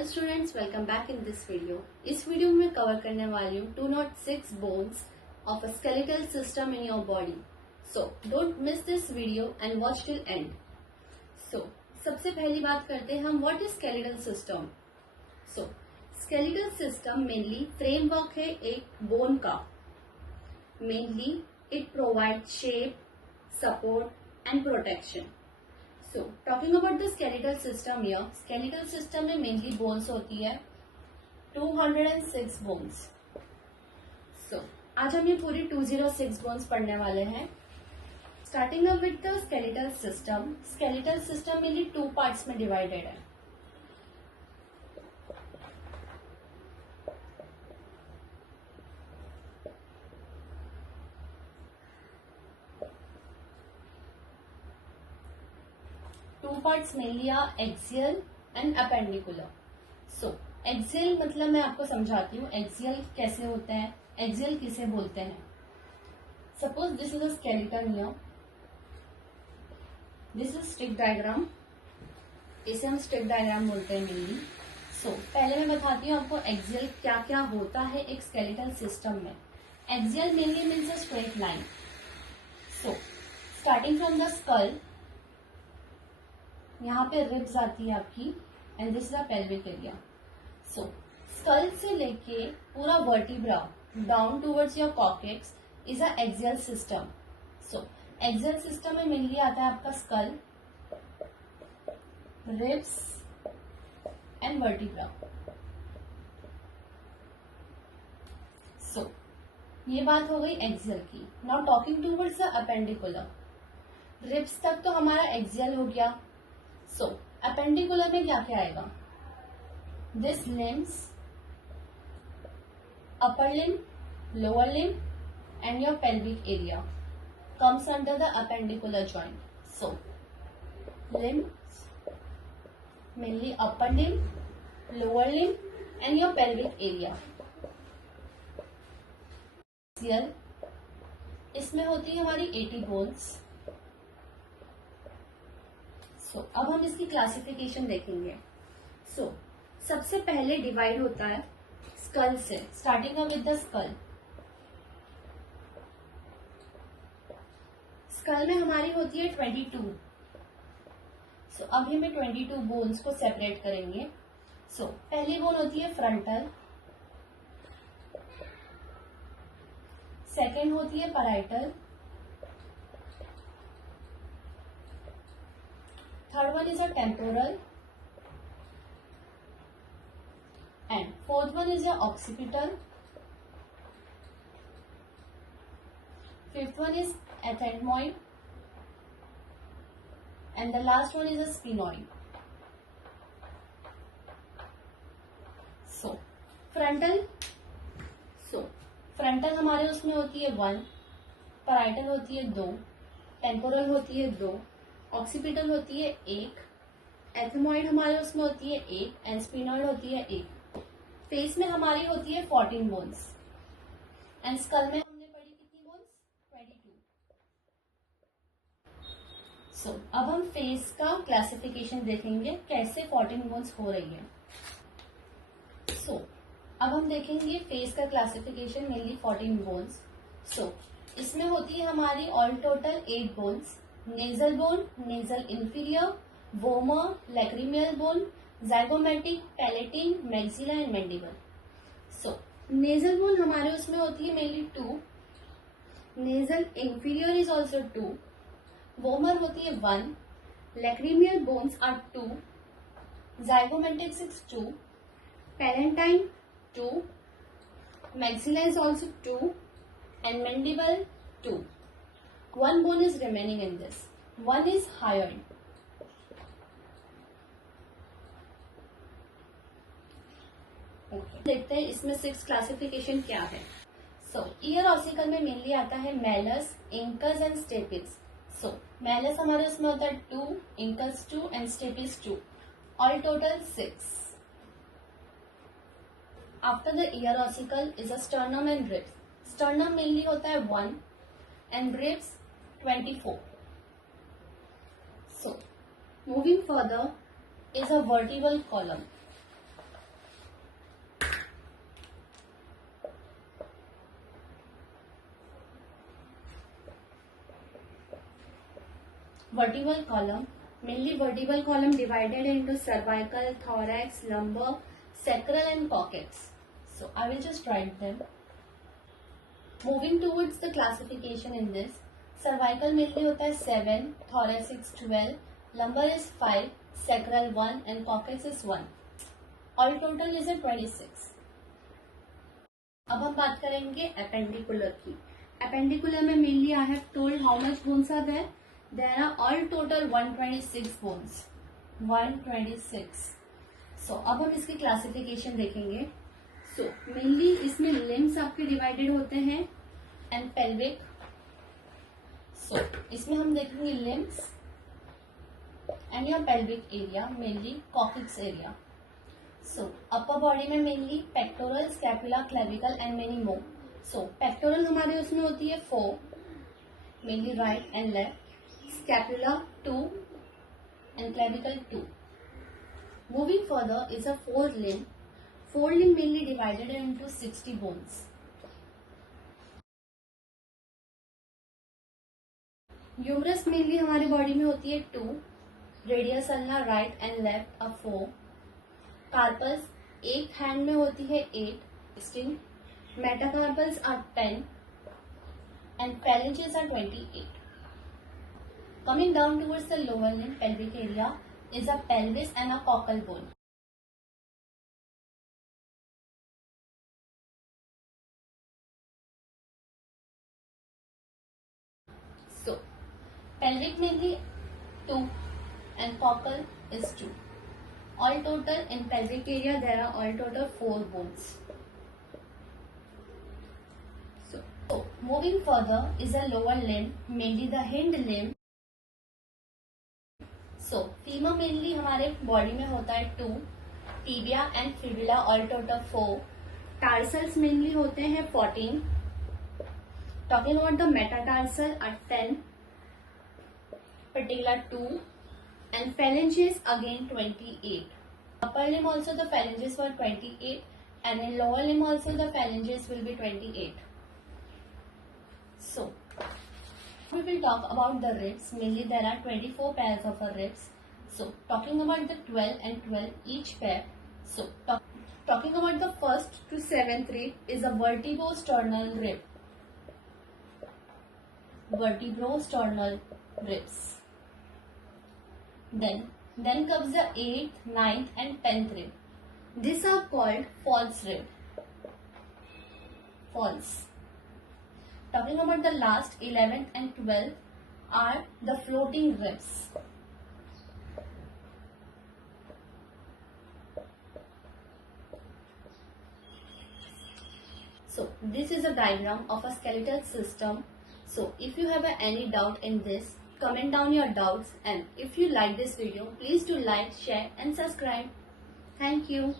Hello students, welcome back in this video. इस video में cover करने वाली हूँ 206 bones of a skeletal system in your body. So don't miss this video and watch till end. So सबसे पहली बात करते हैं हम what is skeletal system. So skeletal system mainly framework है एक बोन का। Mainly it provide shape, support and protection. So, talking about the skeletal system here, skeletal system में mainly bones होती है 206 bones. So, आज हम ये पूरी 206 bones पढ़ने वाले हैं. Starting up with the skeletal system. Skeletal system mainly two parts में divided है. Two parts mainly are axial and appendicular. So axial मतलब मैं आपको समझाती हूँ axial कैसे होते हैं, axial किसे बोलते हैं. Suppose this is a skeleton here. This is stick diagram. इसे हम stick diagram बोलते हैं mainly. So पहले मैं बताती हूँ आपको axial क्या क्या होता है एक skeletal system में. Axial mainly means a straight line. So starting from the skull, यहाँ पे रिब्स आती है आपकी and this is a pelvic area. So skull से लेके पूरा vertebra down towards your coccyx is a axial system. So axial system में mainly आता है आपका skull, ribs and vertebra. So ये बात हो गई एक्सियल की. Now talking towards the appendicular. Ribs तक तो हमारा एक्सियल हो गया. सो अपेंडिकुलर में क्या क्या आएगा? This limbs, upper limb, lower limb and your pelvic area comes under the appendicular joint. So limbs mainly upper limb, lower limb and your pelvic area. इसमें होती है हमारी 80 बोन्स. सो अब हम इसकी क्लासिफिकेशन देखेंगे. सो सबसे पहले डिवाइड होता है स्कल से. Starting with the skull. Skull में हमारी होती है 22. सो अभी हमें 22 बोन्स को सेपरेट करेंगे. सो पहली बोन होती है फ्रंटल, सेकेंड होती है parietal, third one is a temporal and fourth one is a occipital, fifth one is ethmoid and the last one is a sphenoid. So frontal हमारे उसमें होती है 1, पैराइटल होती है 2, टेम्पोरल होती है 2, ऑक्सीपिटल होती है 1, एथमॉइड हमारे उसमें होती है 1 एंड स्पिनॉइड होती है 1. फेस में हमारी होती है 14 बोन्स एंड स्कल में हमने पढ़ी कितनी बोन्स? 22. सो अब हम फेस का क्लासिफिकेशन देखेंगे कैसे 14 बोन्स हो रही है. सो अब हम देखेंगे फेस का क्लासिफिकेशन मेनली 14 बोन्स. सो इसमें होती है हमारी all total 8 bones. Nasal bone, nasal inferior, vomer, lacrimal bone, zygomatic, palatine, maxilla and mandible. So nasal bone हमारे उसमें होती है mainly 2. Nasal inferior is also 2. Vomer होती है 1. Lacrimal bones are 2. Zygomatic is 2. Palatine 2. Maxilla is also 2 and mandible 2. One bone is remaining in this. One is hyoid. Okay. देखते हैं इसमें 6 classification क्या है. सो ईयर ऑसिकल में mainly आता है malleus, incus and stapes. So malleus हमारे उसमें होता है 2, incus 2 and stapes 2. All total 6. After the ear ossicle is a sternum and ribs. Sternum mainly होता है 1 and ribs 24. So moving further is a vertebral column. Vertebral column, mainly vertebral column divided into cervical, thorax, lumbar, sacral and coccyx. So I will just write them. Moving towards the classification in this, cervical mainly होता है 7, thoracic 12, lumbar is 5, sacral 1 and coccyx is 1. All total is a 26. अब हम बात करेंगे appendicular की. Appendicular में mainly I have told how much bones are there. There are all total 126 bones. 126. So अब हम इसकी classification देखेंगे. So mainly इसमें limbs आपके divided होते हैं and pelvic. So इसमें हम देखेंगे limbs and यहाँ pelvic area, mainly coccyx area. So upper body में mainly pectoral, scapula, clavicle and many more. So pectoral हमारे उसमें होती है 4, mainly right and left. Scapula 2 and clavicle 2. Moving further is a forelimb. Forelimb mainly divided into 60 bones. Humerus mainly हमारे body में होती है 2, radius ulna right and left 4, carpals एक hand में होती है 8, 16, metacarpals are 10 and phalanges are 28. Coming down towards the lower limb, pelvic area is a pelvis and a cockle bone. So, pelvic mainly 2 and cockle is 2. All total in pelvic area there are all total 4 bones. So moving further is a lower limb, mainly the hind limb. So femur mainly हमारे body में होता है 2, tibia and fibula all total 4. Tarsals mainly होते हैं 14. Talking about the metatarsal are 10, particular 2 and phalanges again 28. Upper limb also the phalanges were 28 and in lower limb also the phalanges will be 28. So we will talk about the ribs. Mainly there are 24 pairs of ribs. So talking about the 12 and 12 each pair. So talking about the first to 7th rib is a vertebrosternal rib. Vertebrosternal ribs. Then comes the 8th, 9th and 10th rib. These are called false rib. False. Talking about the last 11th and 12th are the floating ribs. So this is a diagram of a skeletal system. So if you have any doubt in this, comment down your doubts, and if you like this video, please do like, share and subscribe. Thank you.